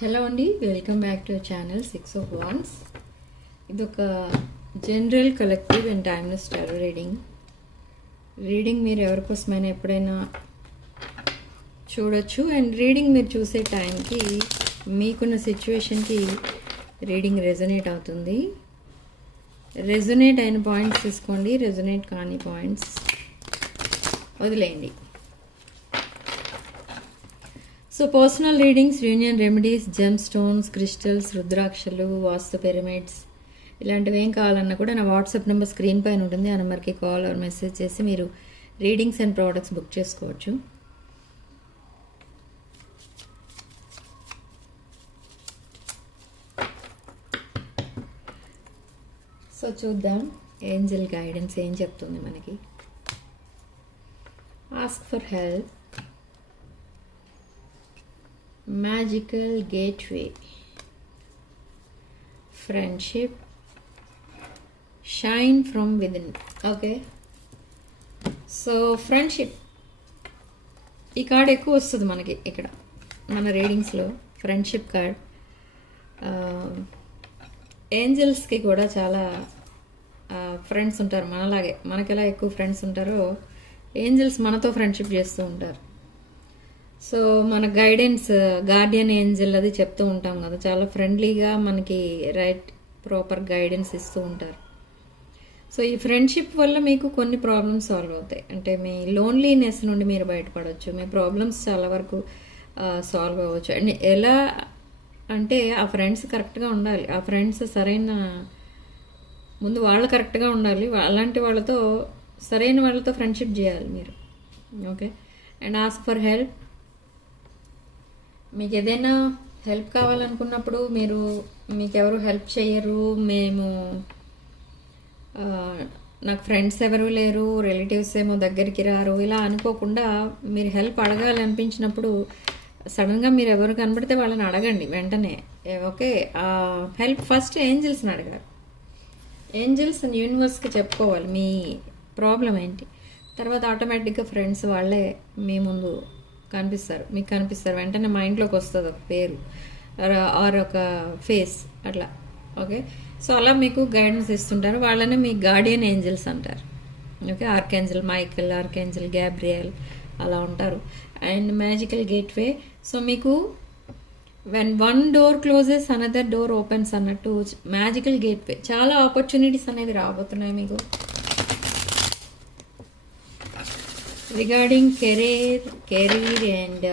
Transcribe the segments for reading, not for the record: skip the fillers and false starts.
Hello అండి, welcome back to our channel 6 of Wands. ఇది ఒక general collective and timeless tarot reading మీరు ఎవరికోసమైనా ఎప్పుడైనా చూడొచ్చు. అండ్ రీడింగ్ మీరు చూసే టైంకి మీకున్న సిచ్యువేషన్కి రీడింగ్ రెజొనేట్ అవుతుంది. రెజొనేట్ అయిన పాయింట్స్ తీసుకోండి, రెజొనేట్ కాని పాయింట్స్ వదిలేయండి. So personal readings, union remedies, gem stones, crystals, రుద్రాక్షలు, వాస్తు పిరమిడ్స్ ఇలాంటివి ఏం కావాలన్నా కూడా నా వాట్సాప్ నెంబర్ స్క్రీన్ పైన ఉంటుంది. ఆ నెంబర్కి కాల్ ఆర్ మెసేజ్ చేసి మీరు రీడింగ్స్ అండ్ ప్రోడక్ట్స్ బుక్ చేసుకోవచ్చు. సో చూద్దాం ఏంజెల్ గైడెన్స్ ఏం చెప్తుంది మనకి. Ask for help, magical gateway, friendship, shine from within. Okay, so friendship ఈ కార్డ్ ఎక్కువ వస్తుంది మనకి ఇక్కడ మన రీడింగ్స్లో. ఫ్రెండ్షిప్ కార్డ్ ఏంజల్స్కి కూడా చాలా ఫ్రెండ్స్ ఉంటారు మనలాగే. మనకి ఎలా ఎక్కువ ఫ్రెండ్స్ ఉంటారో ఏంజల్స్ మనతో ఫ్రెండ్షిప్ చేస్తూ ఉంటారు. సో మన గైడెన్స్, గార్డియన్ ఏంజల్ అది చెప్తూ ఉంటాం కదా, చాలా ఫ్రెండ్లీగా మనకి ప్రాపర్ గైడెన్స్ ఇస్తూ ఉంటారు. సో ఈ ఫ్రెండ్షిప్ వల్ల మీకు కొన్ని ప్రాబ్లమ్స్ సాల్వ్ అవుతాయి. అంటే మీ లోన్లీనెస్ నుండి మీరు బయటపడవచ్చు, మీ ప్రాబ్లమ్స్ చాలా వరకు సాల్వ్ అవ్వచ్చు. అండ్ ఎలా అంటే ఆ ఫ్రెండ్స్ కరెక్ట్గా ఉండాలి, ఆ ఫ్రెండ్స్ సరైన ముందు వాళ్ళు కరెక్ట్గా ఉండాలి. అలాంటి వాళ్ళతో, సరైన వాళ్ళతో ఫ్రెండ్షిప్ చేయాలి మీరు. Okay, and ask for help. మీకు ఏదైనా హెల్ప్ కావాలనుకున్నప్పుడు మీకు ఎవరు హెల్ప్ చేయరు, నాకు ఫ్రెండ్స్ ఎవరు లేరు, రిలేటివ్స్ ఏమో దగ్గరికి రారు, ఇలా అనుకోకుండా మీరు హెల్ప్ అడగాలి అనిపించినప్పుడు సడన్గా మీరు ఎవరు కనబడితే వాళ్ళని అడగండి వెంటనే. ఓకే, హెల్ప్ ఫస్ట్ ఏంజల్స్ని అడగారు. ఏంజల్స్ అండ్ యూనివర్స్కి చెప్పుకోవాలి మీ ప్రాబ్లం ఏంటి. తర్వాత ఆటోమేటిక్గా ఫ్రెండ్స్ వాళ్ళే మీ ముందు మీకు కనిపిస్తారు వెంటనే. మైండ్లోకి వస్తుంది ఒక పేరు ఆర్ ఒక ఫేస్ అట్లా. ఓకే, సో అలా మీకు గైడెన్స్ ఇస్తుంటారు. వాళ్ళని మీ గార్డియన్ ఏంజల్స్ అంటారు. Okay, archangel Michael, archangel Gabriel అలా ఉంటారు. అండ్ మ్యాజికల్ గేట్వే, సో మీకు when one door closes another door opens అన్నట్టు మ్యాజికల్ గేట్వే, చాలా ఆపర్చునిటీస్ అనేది రాబోతున్నాయి మీకు. Regarding career and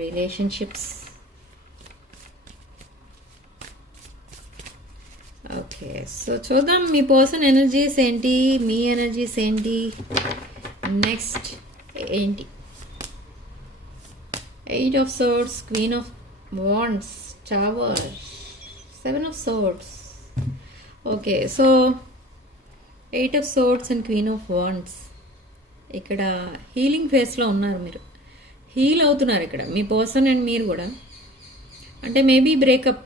relationships. Okay, so చూద్దాం మీ పర్సన్ ఎనర్జీస్ ఏంటి, మీ ఎనర్జీస్ ఏంటి, నెక్స్ట్ ఏంటి. 8 of Swords, Queen of Wands, Tower, 7 of Swords. Okay, so 8 of Swords and Queen of Wands. ఇక్కడ హీలింగ్ ఫేస్లో ఉన్నారు మీరు, హీల్ అవుతున్నారు ఇక్కడ మీ పర్సన్ అండ్ మీరు కూడా. అంటే మేబీ బ్రేకప్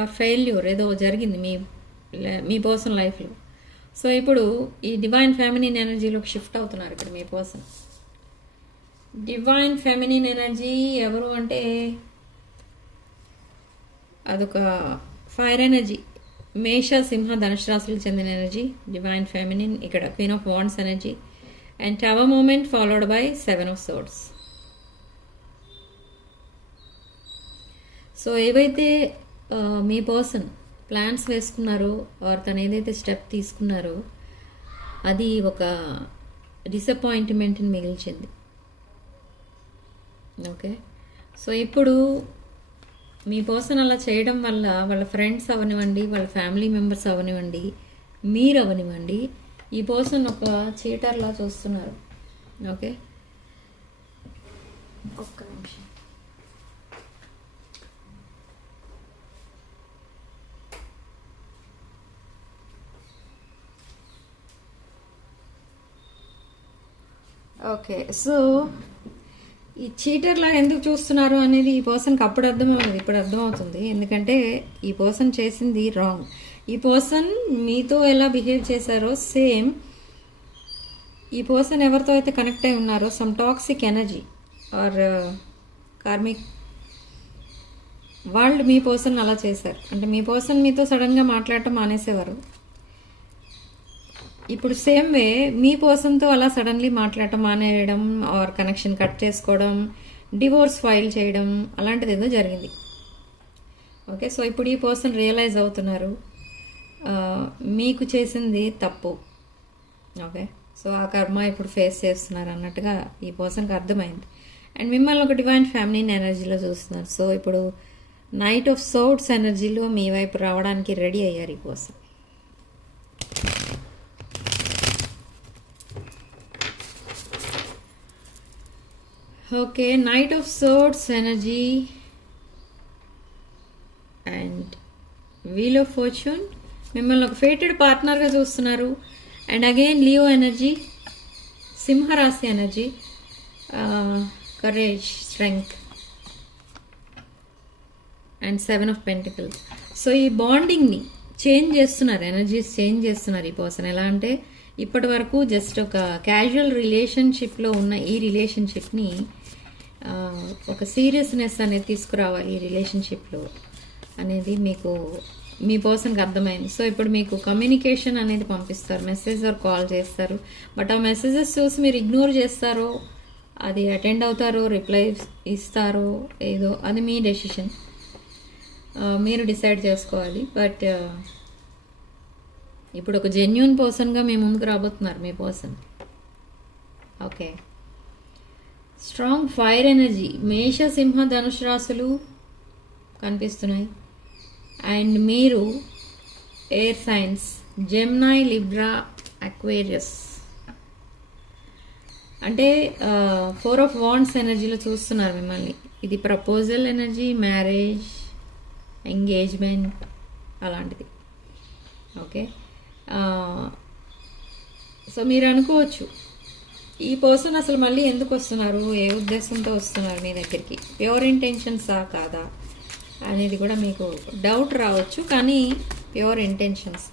ఆర్ ఫెయిల్యూర్ ఏదో జరిగింది మీ పర్సన్ లైఫ్లో. సో ఇప్పుడు ఈ డివైన్ ఫెమినిన్ ఎనర్జీలోకి షిఫ్ట్ అవుతున్నారు ఇక్కడ మీ పర్సన్. డివైన్ ఫెమినిన్ ఎనర్జీ ఎవరు అంటే అదొక ఫైర్ ఎనర్జీ. మేష, సింహ, ధనుష్ రాశులకు చెందిన ఎనర్జీ డివైన్ ఫెమినిన్. ఇక్కడ queen of wands energy and tower moment followed by 7 of swords. So ఏవైతే మీ పర్సన్ ప్లాన్స్ వేసుకున్నారో ఆర్ తను ఏదైతే స్టెప్ తీసుకున్నారో అది ఒక డిసప్పాయింట్మెంట్ని మిగిల్చింది. ఓకే, సో ఇప్పుడు మీ పర్సన్ అలా చేయడం వల్ల వాళ్ళ ఫ్రెండ్స్ అవనివ్వండి, వాళ్ళ ఫ్యామిలీ మెంబర్స్ అవనివ్వండి, మీరు అవనివ్వండి, ఈ పర్సన్ ఒక చీటర్లా చూస్తున్నారు. ఓకే, ఒక్క నిమిషం. ఓకే, సో ఈ చీటర్లా ఎందుకు చూస్తున్నారు అనేది ఈ పర్సన్కి అప్పుడు అర్థమవుతుంది, ఇప్పుడు అర్థమవుతుంది. ఎందుకంటే ఈ పర్సన్ చేసింది రాంగ్. ఈ పర్సన్ మీతో ఎలా బిహేవ్ చేశారో సేమ్ ఈ పర్సన్ ఎవరితో అయితే కనెక్ట్ అయి ఉన్నారో some toxic energy or karmic వాళ్ళు మీ పర్సన్ అలా చేశారు. అంటే మీ పర్సన్ మీతో సడన్గా మాట్లాడటం మానేసేవారు. ఇప్పుడు సేమ్ వే మీ పర్సన్తో అలా సడన్లీ మాట్లాడటం మానేయడం ఆర్ కనెక్షన్ కట్ చేసుకోవడం, డివోర్స్ ఫైల్ చేయడం అలాంటిది ఏదో జరిగింది. ఓకే, సో ఇప్పుడు ఈ పర్సన్ రియలైజ్ అవుతున్నారు మీకు చేసింది తప్పు. ఓకే, సో ఆ కర్మ ఇప్పుడు ఫేస్ చేస్తున్నారు అన్నట్టుగా ఈ పర్సన్కి అర్థమైంది. అండ్ మిమ్మల్ని ఒక డివైన్ ఫ్యామిలీని ఎనర్జీలో చూస్తున్నారు. సో ఇప్పుడు నైట్ ఆఫ్ సోర్డ్స్ ఎనర్జీలో మీ వైపు రావడానికి రెడీ అయ్యారు ఈ person. Okay, knight of swords energy and wheel of fortune మిమ్మల్ని ఒక ఫేటెడ్ పార్ట్నర్గా చూస్తున్నారు. అండ్ అగైన్ లియో ఎనర్జీ, సింహరాశి ఎనర్జీ, courage, strength and 7 of pentacles. So ఈ బాండింగ్ని చేంజ్ చేస్తున్నారు, ఎనర్జీస్ చేంజ్ చేస్తున్నారు ఈ పర్సన్. ఎలా అంటే ఇప్పటి వరకు జస్ట్ ఒక క్యాజువల్ రిలేషన్షిప్లో ఉన్న ఈ రిలేషన్షిప్ని ఒక సీరియస్నెస్ అనేది తీసుకురావాలి ఈ రిలేషన్షిప్లో అనేది మీకు మీ పర్సన్కి అర్థమైంది. సో ఇప్పుడు మీకు కమ్యూనికేషన్ అనేది పంపిస్తారు, మెసేజ్ ఆర్ కాల్ చేస్తారు. బట్ ఆ మెసేజెస్ చూసి మీరు ఇగ్నోర్ చేస్తారో, అది అటెండ్ అవుతారో, రిప్లై ఇస్తారో ఏదో అది మీ డెసిషన్, మీరు డిసైడ్ చేసుకోవాలి. బట్ ఇప్పుడు ఒక జెన్యూన్ పర్సన్గా మీ ముందుకు రాబోతున్నారు మీ person. Okay, strong fire energy, మేష, సింహ, ధనుష్ రాశులు కనిపిస్తున్నాయి. అండ్ మీరు air signs, Gemini, Libra, Aquarius. అంటే 4 ఆఫ్ వాండ్స్ ఎనర్జీలో చూస్తున్నారు మిమ్మల్ని. ఇది ప్రపోజల్ ఎనర్జీ, మ్యారేజ్, ఎంగేజ్మెంట్ అలాంటిది. ఓకే, సో మీరు అనుకోవచ్చు ఈ పర్సన్ అసలు మళ్ళీ ఎందుకు వస్తున్నారు, ఏ ఉద్దేశంతో వస్తున్నారు మీ దగ్గరికి, ప్యూర్ ఇంటెన్షన్సా కాదా అనేది కూడా మీకు డౌట్ రావచ్చు. కానీ pure intentions.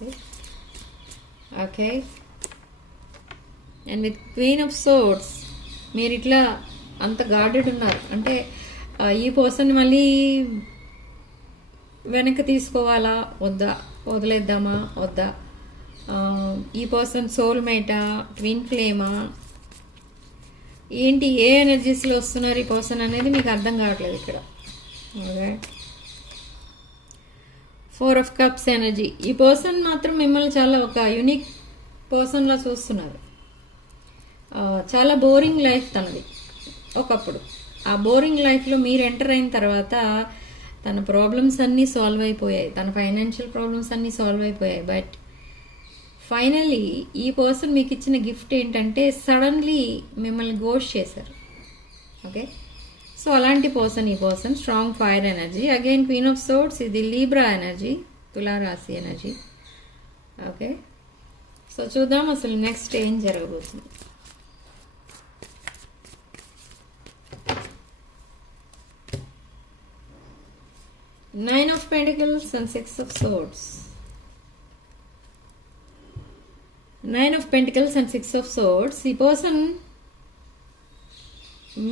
Okay, and with queen of swords మీరు ఇట్లా అంత గార్డెడ్ ఉన్నారు. అంటే ఈ పర్సన్ మళ్ళీ వెనక్కి తీసుకోవాలా వద్దా, వదిలేద్దామా వద్దా, ఈ పర్సన్ సోల్మేటా, ట్విన్ ఫ్లేమా, ఏంటి, ఏ ఎనర్జీస్లో వస్తున్నారు ఈ పర్సన్ అనేది మీకు అర్థం కావట్లేదు ఇక్కడ. Okay, 4 of cups energy. ఈ పర్సన్ మాత్రం మిమ్మల్ని చాలా ఒక యూనిక్ పర్సన్లా చూస్తున్నారు. చాలా బోరింగ్ లైఫ్ తనది ఒకప్పుడు. ఆ బోరింగ్ లైఫ్లో మీరు ఎంటర్ అయిన తర్వాత తన ప్రాబ్లమ్స్ అన్నీ సాల్వ్ అయిపోయాయి, తన ఫైనాన్షియల్ ప్రాబ్లమ్స్ అన్నీ సాల్వ్ అయిపోయాయి. బట్ ఫైనల్లీ ఈ పర్సన్ మీకు ఇచ్చిన గిఫ్ట్ ఏంటంటే సడన్లీ మిమ్మల్ని గోస్ట్ చేశారు. ఓకే, సో అలాంటి పర్సన్ ఈ person. Strong fire energy, again queen of swords, ఇది లీబ్రా ఎనర్జీ, తులారాశి ఎనర్జీ. ఓకే, సో చూద్దాం అసలు నెక్స్ట్ ఏం జరగబోతుంది. Nine of Pentacles and 6 of Swords. 9 of Pentacles and 6 of Swords. ఈ పర్సన్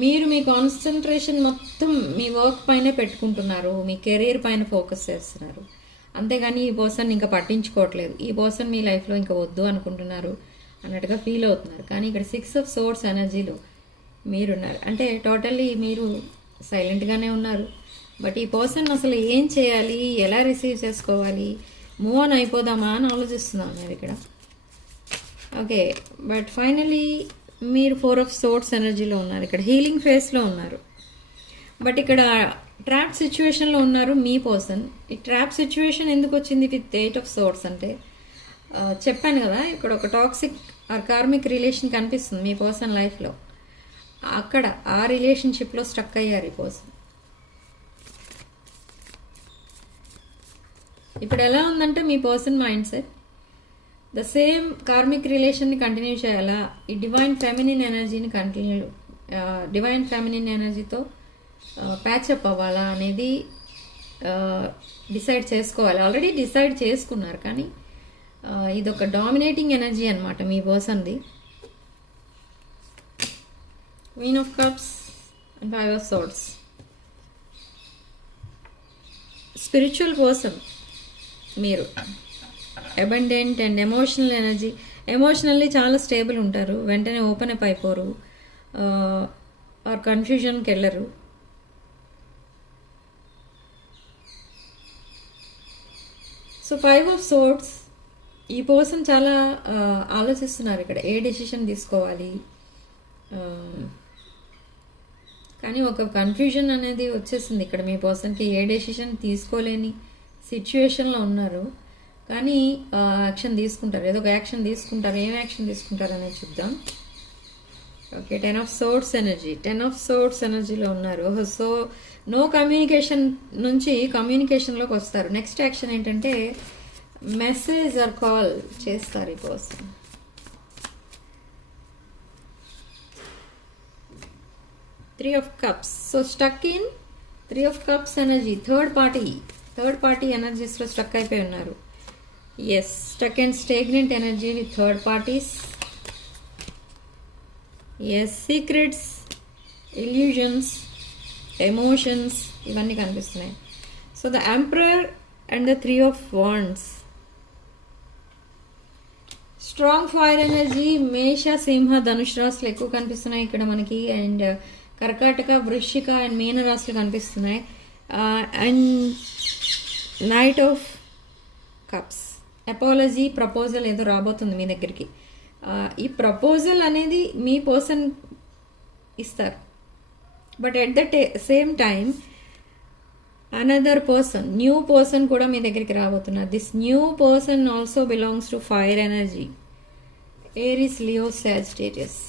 మీరు మీ కాన్సన్ట్రేషన్ మొత్తం మీ వర్క్ పైనే పెట్టుకుంటున్నారు, మీ కెరీర్ పైన ఫోకస్ చేస్తున్నారు. అంతేగాని ఈ పర్సన్ ఇంకా పట్టించుకోవట్లేదు. ఈ పర్సన్ మీ లైఫ్లో ఇంకా వద్దు అనుకుంటున్నారు అన్నట్టుగా ఫీల్ అవుతున్నారు. కానీ ఇక్కడ 6 of Swords ఎనర్జీలో మీరున్నారు. అంటే టోటల్లీ మీరు సైలెంట్గానే ఉన్నారు. బట్ ఈ పర్సన్ అసలు ఏం చేయాలి, ఎలా రిసీవ్ చేసుకోవాలి, మూవ్ ఆన్ అయిపోదామా అని ఆలోచిస్తున్నాం మీరు ఇక్కడ. ఓకే, బట్ ఫైనలీ మీరు 4 ఆఫ్ సోర్డ్స్ ఎనర్జీలో ఉన్నారు. ఇక్కడ హీలింగ్ ఫేస్లో ఉన్నారు. బట్ ఇక్కడ ట్రాప్ సిచ్యువేషన్లో ఉన్నారు మీ పర్సన్. ఈ ట్రాప్ సిచ్యువేషన్ ఎందుకు వచ్చింది విత్ 8 ఆఫ్ సోర్డ్స్ అంటే చెప్పాను కదా, ఇక్కడ ఒక టాక్సిక్ ఆర్ కార్మిక్ రిలేషన్ కనిపిస్తుంది మీ పర్సన్ లైఫ్లో. అక్కడ ఆ రిలేషన్షిప్లో స్ట్రక్ అయ్యారు ఈ పర్సన్. ఇప్పుడు ఎలా ఉందంటే మీ person mind set the same karmic రిలేషన్ని కంటిన్యూ చేయాలా, ఈ డివైన్ ఫెమినిన్ ఎనర్జీని డివైన్ ఫెమినిన్ ఎనర్జీతో ప్యాచప్ అవ్వాలా అనేది డిసైడ్ చేసుకోవాలి. ఆల్రెడీ డిసైడ్ చేసుకున్నారు, కానీ ఇది ఒక డామినేటింగ్ ఎనర్జీ అనమాట మీ పర్సన్ది. Queen of cups and 5 of swords. Spiritual person మీరు. Abundant and emotional energy. Emotionally చాలా స్టేబుల్ ఉంటారు, వెంటనే ఓపెన్ అప్ అయిపోరు, ఆర్ కన్ఫ్యూజన్కి వెళ్ళరు. సో 5 ఆఫ్ సోర్డ్స్, ఈ పర్సన్ చాలా ఆలోచిస్తున్నారు ఇక్కడ ఏ డెసిషన్ తీసుకోవాలి, కానీ ఒక కన్ఫ్యూజన్ అనేది వచ్చేసింది ఇక్కడ మీ పర్సన్కి. ఏ డెసిషన్ తీసుకోలేని సిచ్యువేషన్లో ఉన్నారు, కానీ యాక్షన్ తీసుకుంటారు, ఏదో ఒక యాక్షన్ తీసుకుంటారు. ఏం యాక్షన్ తీసుకుంటారు అనేది చూద్దాం. Okay, 10 of swords energy. 10 of swords ఎనర్జీలో ఉన్నారు. సో నో కమ్యూనికేషన్ నుంచి కమ్యూనికేషన్లోకి వస్తారు. నెక్స్ట్ యాక్షన్ ఏంటంటే మెసేజ్ ఆర్ కాల్ చేస్తారు ఈ person. Three of cups. So stuck in 3 of cups energy. Third party ఎనర్జీస్లో స్టక్ అయిపోయి ఉన్నారు. Yes, stuck and stagnant energy with third parties. Yes, secrets, illusions, emotions ఇవన్నీ కనిపిస్తున్నాయి. So the emperor and the 3 of wands. Strong fire energy మేష, సింహ, ధనుష్ రాశులు ఎక్కువ కనిపిస్తున్నాయి ఇక్కడ మనకి. అండ్ కర్కాటక, వృశ్చిక అండ్ మీన రాశులు కనిపిస్తున్నాయి. And knight of cups. Apology, proposal ఏదో రాబోతుంది మీ దగ్గరికి. ఈ ప్రపోజల్ అనేది మీ పర్సన్ ఇస్తారు, but at the same time another person, new person కూడా మీ దగ్గరికి రాబోతున్నారు. This new person also belongs to fire energy. Aries, Leo, Sagittarius,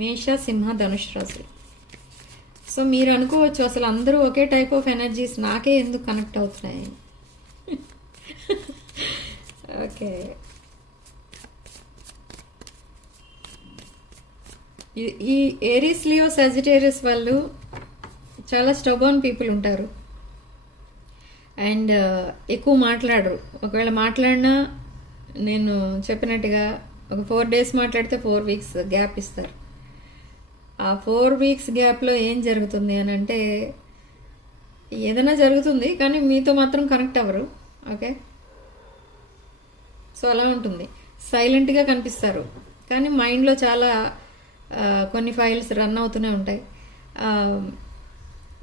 మేష, సింహ, ధనుష్ రాశి. సో మీరు అనుకోవచ్చు అసలు అందరూ ఒకే టైప్ ఆఫ్ ఎనర్జీస్, నాకే ఎందుకు కనెక్ట్ అవుతున్నాయి. ఓకే, ఈ ఏరిస్, లియో, సాజిటేరియస్ వాళ్ళు చాలా స్టబర్న్ పీపుల్ ఉంటారు అండ్ ఎక్కువ మాట్లాడరు. ఒకవేళ మాట్లాడినా నేను చెప్పినట్టుగా ఒక 4 days మాట్లాడితే 4 weeks గ్యాప్ ఇస్తారు. ఆ 4 weeks గ్యాప్లో ఏం జరుగుతుంది అని అంటే ఏదైనా జరుగుతుంది, కానీ మీతో మాత్రం కనెక్ట్ అవ్వరు. ఓకే, సో అలా ఉంటుంది. సైలెంట్గా కనిపిస్తారు, కానీ మైండ్లో చాలా కొన్ని ఫైల్స్ రన్ అవుతూనే ఉంటాయి.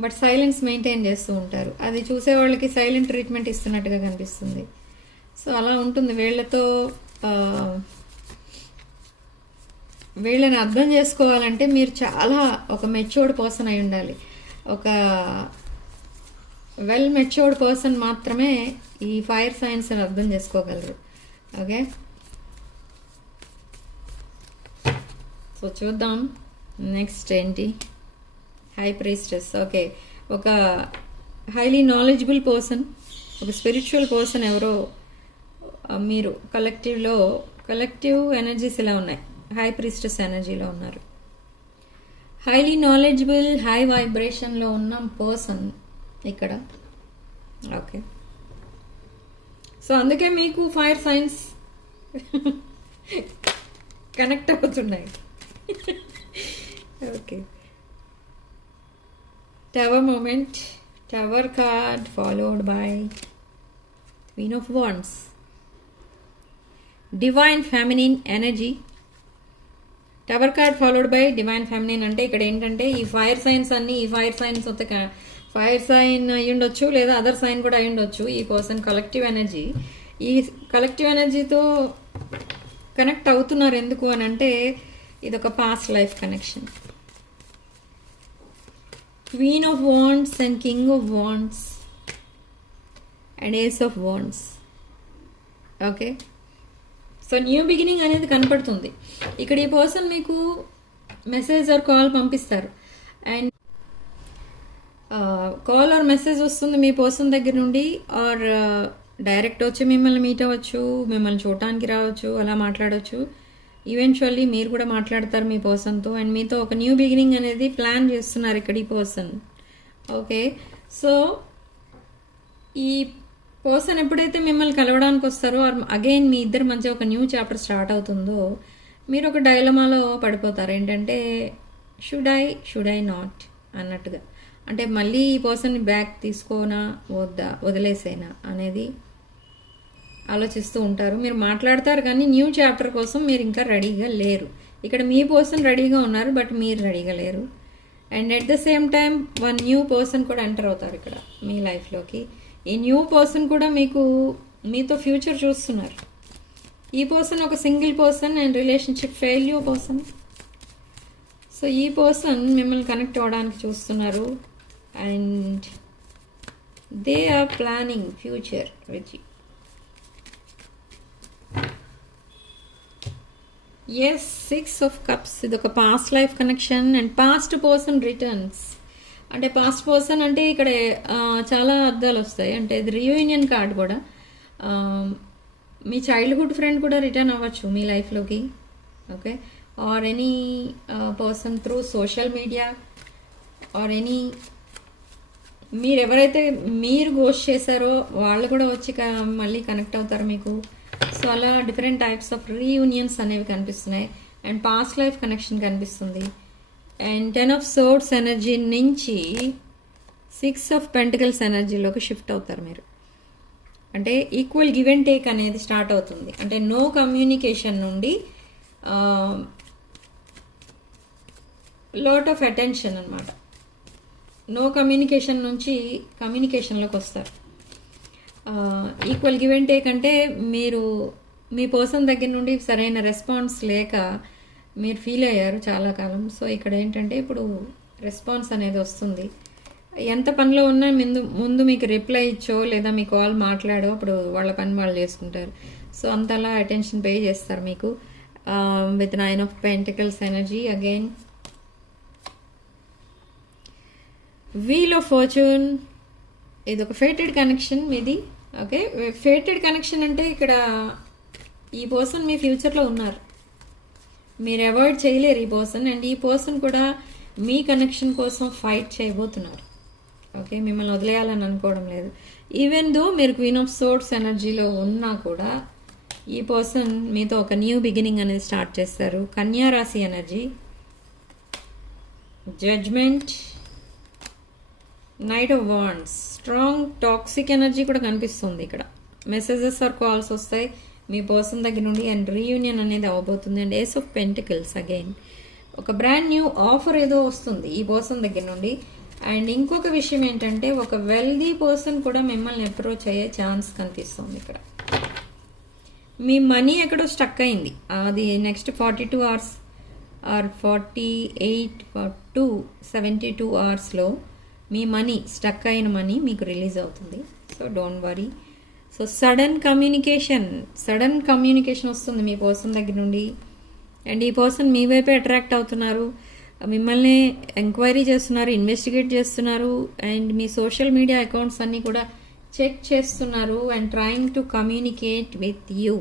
బట్ సైలెన్స్ మెయింటైన్ చేస్తూ ఉంటారు. అది చూసే వాళ్ళకి సైలెంట్ ట్రీట్మెంట్ ఇస్తున్నట్టుగా కనిపిస్తుంది. సో అలా ఉంటుంది. వీళ్ళని అర్థం చేసుకోవాలంటే మీరు చాలా ఒక మెచ్యూర్డ్ పర్సన్ అయి ఉండాలి. ఒక వెల్ మెచ్యూర్డ్ పర్సన్ మాత్రమే ఈ ఫైర్ సైన్స్ని అర్థం చేసుకోగలరు. ఓకే, సో చూద్దాం నెక్స్ట్ ఏంటి. High priestess. ఓకే, ఒక హైలీ నాలెడ్జబుల్ పర్సన్, ఒక స్పిరిచువల్ పర్సన్ ఎవరో మీరు కలెక్టివ్ ఎనర్జీస్ ఇలా ఉన్నాయి. హై ప్రీస్టెస్ ఎనర్జీలో ఉన్నారు. హైలీ నాలెడ్జబుల్, హై వైబ్రేషన్లో ఉన్న పర్సన్ ఇక్కడ. ఓకే, సో అందుకే మీకు ఫైర్ సైన్స్ కనెక్ట్ అవుతున్నాయి. Okay, tower moment, tower card followed by queen of wands. Divine feminine energy. Tower card followed by divine feminine అంటే ఇక్కడ ఏంటంటే ఈ ఫైర్ సైన్స్ అన్ని, ఈ ఫైర్ సైన్స్ వస్తే ఫైర్ సైన్ అయి ఉండొచ్చు, లేదా అదర్ సైన్ కూడా అయి ఉండొచ్చు. ఈ పర్సన్ కలెక్టివ్ ఎనర్జీ, ఈ కలెక్టివ్ ఎనర్జీతో కనెక్ట్ అవుతున్నారు. ఎందుకు అని అంటే ఇది ఒక past life connection. Queen of wands and king of wands and ace of wands. Okay, so new beginning అనేది కనపడుతుంది ఇక్కడ. ఈ పర్సన్ మీకు మెసేజ్ ఆర్ కాల్ పంపిస్తారు అండ్ కాల్ ఆర్ మెసేజ్ వస్తుంది మీ పర్సన్ దగ్గర నుండి, ఆర్ డైరెక్ట్ వచ్చి మిమ్మల్ని మీట్ అవ్వచ్చు, మిమ్మల్ని చూడటానికి రావచ్చు, అలా మాట్లాడవచ్చు. ఈవెన్చువల్లీ మీరు కూడా మాట్లాడతారు మీ పర్సన్తో అండ్ మీతో ఒక న్యూ బిగినింగ్ అనేది ప్లాన్ చేస్తున్నారు ఇక్కడ ఈ పర్సన్. ఓకే, సో ఈ పర్సన్ ఎప్పుడైతే మిమ్మల్ని కలవడానికి వస్తారో అగైన్ మీ ఇద్దరి మధ్య ఒక న్యూ చాప్టర్ స్టార్ట్ అవుతుందో మీరు ఒక డైలమాలో పడిపోతారు. ఏంటంటే షుడ్ ఐ నాట్ అన్నట్టుగా. అంటే మళ్ళీ ఈ పర్సన్ని బ్యాక్ తీసుకోనా వద్దా, వదిలేసేనా అనేది ఆలోచిస్తూ ఉంటారు. మీరు మాట్లాడతారు కానీ న్యూ చాప్టర్ కోసం మీరు ఇంకా రెడీగా లేరు. ఇక్కడ మీ పర్సన్ రెడీగా ఉన్నారు, బట్ మీరు రెడీగా లేరు. And at the same time one new person కూడా ఎంటర్ అవుతారు ఇక్కడ మీ లైఫ్లోకి. ఈ న్యూ పర్సన్ కూడా మీతో ఫ్యూచర్ చూస్తున్నారు. ఈ పర్సన్ ఒక single person and relationship failure person. So ఈ పర్సన్ మిమ్మల్ని కనెక్ట్ అవ్వడానికి చూస్తున్నారు and they are planning future with you. Yes, 6 of Cups ఇది ఒక past life connection and past person returns. అంటే పాస్ట్ పర్సన్ అంటే ఇక్కడ చాలా అర్థాలు వస్తాయి. అంటే ఇది రీయూనియన్ కార్డ్ కూడా. మీ చైల్డ్హుడ్ ఫ్రెండ్ కూడా రిటర్న్ అవ్వచ్చు మీ లైఫ్లోకి. Okay, or any person through social media or any మీరు ఎవరైతే మీరు గోస్ట్ చేశారో వాళ్ళు కూడా వచ్చి మళ్ళీ కనెక్ట్ అవుతారు మీకు. సో అలా డిఫరెంట్ టైప్స్ ఆఫ్ రీయూనియన్స్ అనేవి కనిపిస్తున్నాయి అండ్ పాస్ట్ లైఫ్ కనెక్షన్ కనిపిస్తుంది. అండ్ 10 of Swords ఎనర్జీ నుంచి 6 of Pentacles ఎనర్జీలోకి షిఫ్ట్ అవుతారు మీరు. అంటే ఈక్వల్ గివ్ అండ్ టేక్ అనేది స్టార్ట్ అవుతుంది. అంటే నో కమ్యూనికేషన్ నుండి లాట్ ఆఫ్ అటెన్షన్ అనమాట. నో కమ్యూనికేషన్ నుంచి కమ్యూనికేషన్లోకి వస్తారు. ఈక్వల్ గివ్ అండ్ టేక్ అంటే మీరు మీ పర్సన్ దగ్గర నుండి సరైన రెస్పాన్స్ లేక మీరు ఫీల్ అయ్యారు చాలా కాలం. సో ఇక్కడ ఏంటంటే ఇప్పుడు రెస్పాన్స్ అనేది వస్తుంది. ఎంత పనిలో ఉన్నా ముందు మీకు రిప్లై ఇచ్చో లేదా మీ కాల్ మాట్లాడో అప్పుడు వాళ్ళ పని వాళ్ళు చేసుకుంటారు. సో అంతలా అటెన్షన్ పే చేస్తారు మీకు. With 9 of Pentacles energy again wheel of fortune. ఇది ఒక ఫేటెడ్ కనెక్షన్ మీది. ఓకే, ఫేటెడ్ కనెక్షన్ అంటే ఇక్కడ ఈ పర్సన్ మీ ఫ్యూచర్లో ఉన్నారు, మీరు అవాయిడ్ చేయలేరు ఈ పర్సన్. అండ్ ఈ పర్సన్ కూడా మీ కనెక్షన్ కోసం ఫైట్ చేయబోతున్నారు. ఓకే, మిమ్మల్ని వదిలేయాలని అనుకోవడం లేదు. ఈవెన్ దో మీరు క్వీన్ ఆఫ్ సోర్డ్స్ ఎనర్జీలో ఉన్నా కూడా ఈ పర్సన్ మీతో ఒక న్యూ బిగినింగ్ అనేది స్టార్ట్ చేస్తారు. కన్యా రాశి energy, judgment, knight of wands, strong toxic energy కూడా కనిపిస్తుంది ఇక్కడ. మెసేజెస్ ఆర్ కాల్స్ వస్తాయి మీ పర్సన్ దగ్గర నుండి అండ్ రీయూనియన్ అనేది అవ్వబోతుంది. And ace of pentacles again ఒక బ్రాండ్ న్యూ ఆఫర్ ఏదో వస్తుంది ఈ పర్సన్ దగ్గర నుండి. అండ్ ఇంకొక విషయం ఏంటంటే ఒక వెల్దీ పర్సన్ కూడా మిమ్మల్ని అప్రోచ్ అయ్యే ఛాన్స్ కనిపిస్తుంది ఇక్కడ. మీ మనీ ఎక్కడో స్టక్ అయింది, అది నెక్స్ట్ 42 hours ఆర్ 72 hours మీ మనీ స్టక్ అయిన మనీ మీకు రిలీజ్ అవుతుంది. So don't worry. So sudden communication వస్తుంది మీ పర్సన్ దగ్గర నుండి. అండ్ ఈ పర్సన్ మీ వైపే అట్రాక్ట్ అవుతున్నారు, మిమ్మల్ని ఎంక్వైరీ చేస్తున్నారు, ఇన్వెస్టిగేట్ చేస్తున్నారు. అండ్ మీ సోషల్ మీడియా అకౌంట్స్ అన్నీ కూడా చెక్ చేస్తున్నారు and trying to communicate with you.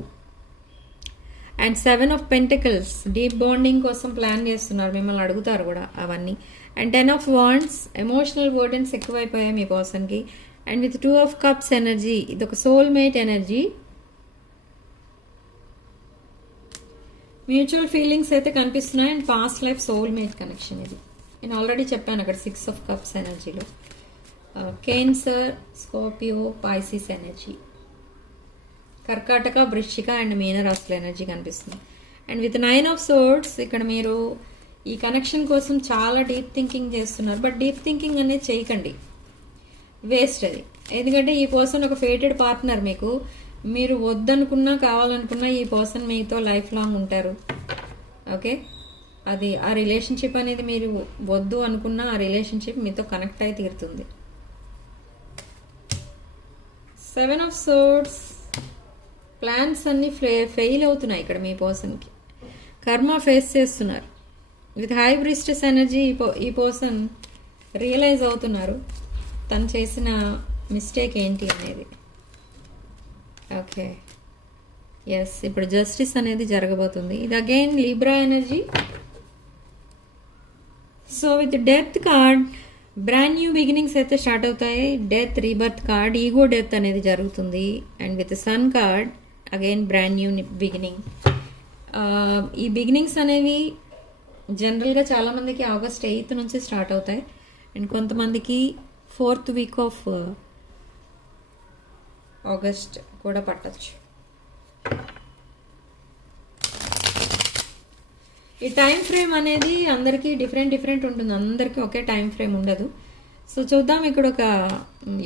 And 7 of Pentacles deep bonding కోసం ప్లాన్ చేస్తున్నారు, మిమ్మల్ని అడుగుతారు కూడా అవన్నీ. And 10 of Wands emotional burdens ఎక్కువైపోయాయి మీ పర్సన్కి. And with 2 of Cups energy, ఇది ఒక సోల్మేట్ ఎనర్జీ. మ్యూచువల్ ఫీలింగ్స్ అయితే కనిపిస్తున్నాయి and past life soulmate connection ఇది. నేను ఆల్రెడీ చెప్పాను అక్కడ 6 of Cups ఎనర్జీలో. కేన్సర్, స్కార్పియో, పైసిస్ ఎనర్జీ, కర్కాటక, వృశ్చిక అండ్ మీనరాశుల ఎనర్జీ కనిపిస్తుంది. అండ్ విత్ 9 of Swords ఇక్కడ మీరు ఈ కనెక్షన్ కోసం చాలా డీప్ థింకింగ్ చేస్తున్నారు. బట్ డీప్ థింకింగ్ అనేది చేయకండి, వేస్ట్ అది. ఎందుకంటే ఈ పర్సన్ ఒక ఫేటెడ్ పార్ట్నర్ మీకు. మీరు వద్దనుకున్నా కావాలనుకున్నా ఈ పర్సన్ మీతో లైఫ్ లాంగ్ ఉంటారు. ఓకే, అది ఆ రిలేషన్షిప్ అనేది మీరు వద్దు అనుకున్నా ఆ రిలేషన్షిప్ మీతో కనెక్ట్ అయి తీరుతుంది. 7 of Swords ప్లాన్స్ అన్నీ ఫెయిల్ అవుతున్నాయి ఇక్కడ మీ పర్సన్కి. కర్మ ఫేస్ చేస్తున్నారు. విత్ హై ప్రీస్టెస్ ఎనర్జీ ఈ పర్సన్ రియలైజ్ అవుతున్నారు తను చేసిన మిస్టేక్ ఏంటి అనేది. ఓకే, ఎస్, ఇప్పుడు జస్టిస్ అనేది జరగబోతుంది. ఇది again Libra energy. So with death card brand new beginnings అయితే స్టార్ట్ అవుతాయి. Death, rebirth card, ego death అనేది జరుగుతుంది. And with sun card again brand new beginning. ఈ బిగినింగ్స్ అనేవి జనరల్గా చాలామందికి August 8th నుంచి స్టార్ట్ అవుతాయి. అండ్ కొంతమందికి 4th వీక్ ఆఫ్ ఆగస్ట్ కూడా పట్టచ్చు. ఈ టైం ఫ్రేమ్ అనేది అందరికీ డిఫరెంట్ ఉంటుంది, అందరికీ ఒకే టైం ఫ్రేమ్ ఉండదు. సో చూద్దాం ఇక్కడ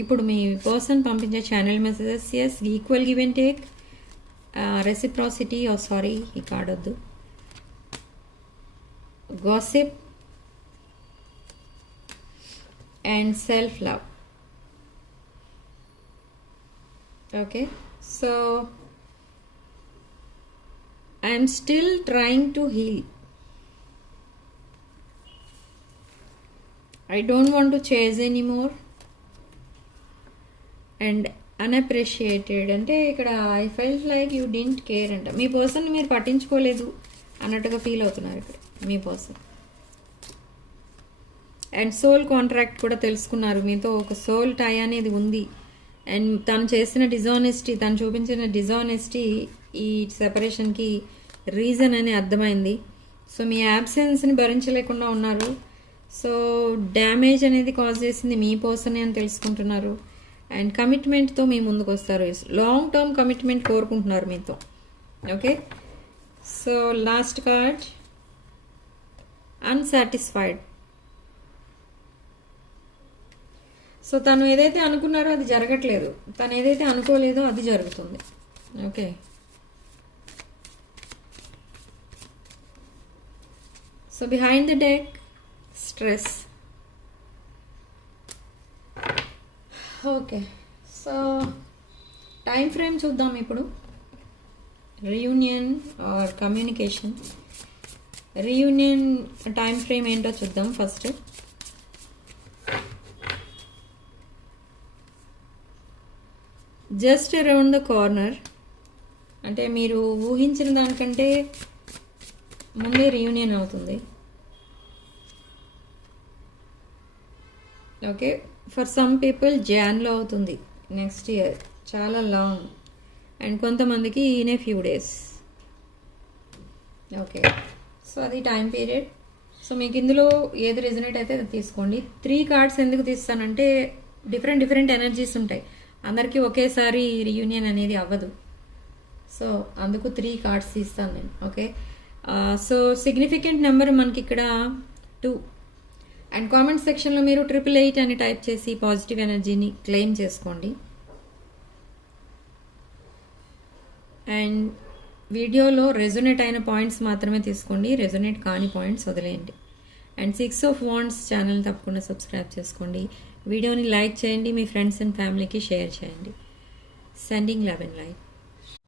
ఇప్పుడు మీ పర్సన్ పంపించే channel messages. Yes, equal give and take, reciprocity, sorry ఈ కార్డ్ వద్దు, gossip and self love. Okay, so I'm still trying to heal. I don't want to chase anymore and unappreciated. అంటే ఇక్కడ I felt like you didn't care అంట. మీ person మీరు పట్టించుకోలేదు అన్నట్టుగా feel అవుతున్నారు ఇక్కడ మీ పర్సన్. అండ్ సోల్ కాంట్రాక్ట్ కూడా తెలుసుకున్నారు, మీతో ఒక సోల్ టై అనేది ఉంది. అండ్ తను చేసిన డిజానెస్టీ, తను చూపించిన డిజానెస్టీ ఈ సెపరేషన్కి రీజన్ అని అర్థమైంది. సో మీ యాబ్సెన్స్ని భరించలేకుండా ఉన్నారు. సో డ్యామేజ్ అనేది కాజ్ చేసింది మీ పర్సనే అని తెలుసుకుంటున్నారు. అండ్ కమిట్మెంట్తో మీ ముందుకు వస్తారు, లాంగ్ టర్మ్ కమిట్మెంట్ కోరుకుంటున్నారు మీతో. Okay, so last card unsatisfied. So తను ఏదైతే అనుకున్నారో అది జరగట్లేదు, తను ఏదైతే అనుకోలేదో అది జరుగుతుంది. Okay, so behind the deck stress. Okay, so time frame చూద్దాం ఇప్పుడు. Reunion are communication. Reunion time frame ఏంటో చూద్దాం first. Just around the corner, అంటే మీరు ఊహించిన దానికంటే ముందే రీయూనియన్ అవుతుంది. ఓకే, ఫర్ సమ్ పీపుల్ జాన్లో అవుతుంది, నెక్స్ట్ ఇయర్, చాలా లాంగ్. అండ్ కొంతమందికి in a few days. Okay, so అది టైం పీరియడ్. సో మీకు ఇందులో ఏది రెజనేట్ అయితే అది తీసుకోండి. 3 కార్డ్స్ ఎందుకు తీస్తానంటే డిఫరెంట్ ఎనర్జీస్ ఉంటాయి, అందరికీ ఒకేసారి రీయూనియన్ అనేది అవ్వదు. సో అందుకు 3 కార్డ్స్ తీస్తాను నేను. ఓకే, సో సిగ్నిఫికెంట్ నెంబర్ మనకి ఇక్కడ 2. అండ్ కామెంట్ సెక్షన్లో మీరు 888 అని టైప్ చేసి పాజిటివ్ ఎనర్జీని క్లెయిమ్ చేసుకోండి. అండ్ వీడియోలో రెజొనేట్ అయిన పాయింట్స్ మాత్రమే తీసుకోండి, రెజొనేట్ కాని పాయింట్స్ వదిలేయండి. అండ్ 6 of Wands ఛానల్ తప్పకుండా సబ్స్క్రైబ్ చేసుకోండి. వీడియోని లైక్ చేయండి, మీ ఫ్రెండ్స్ అండ్ ఫ్యామిలీకి షేర్ చేయండి. Sending love and light.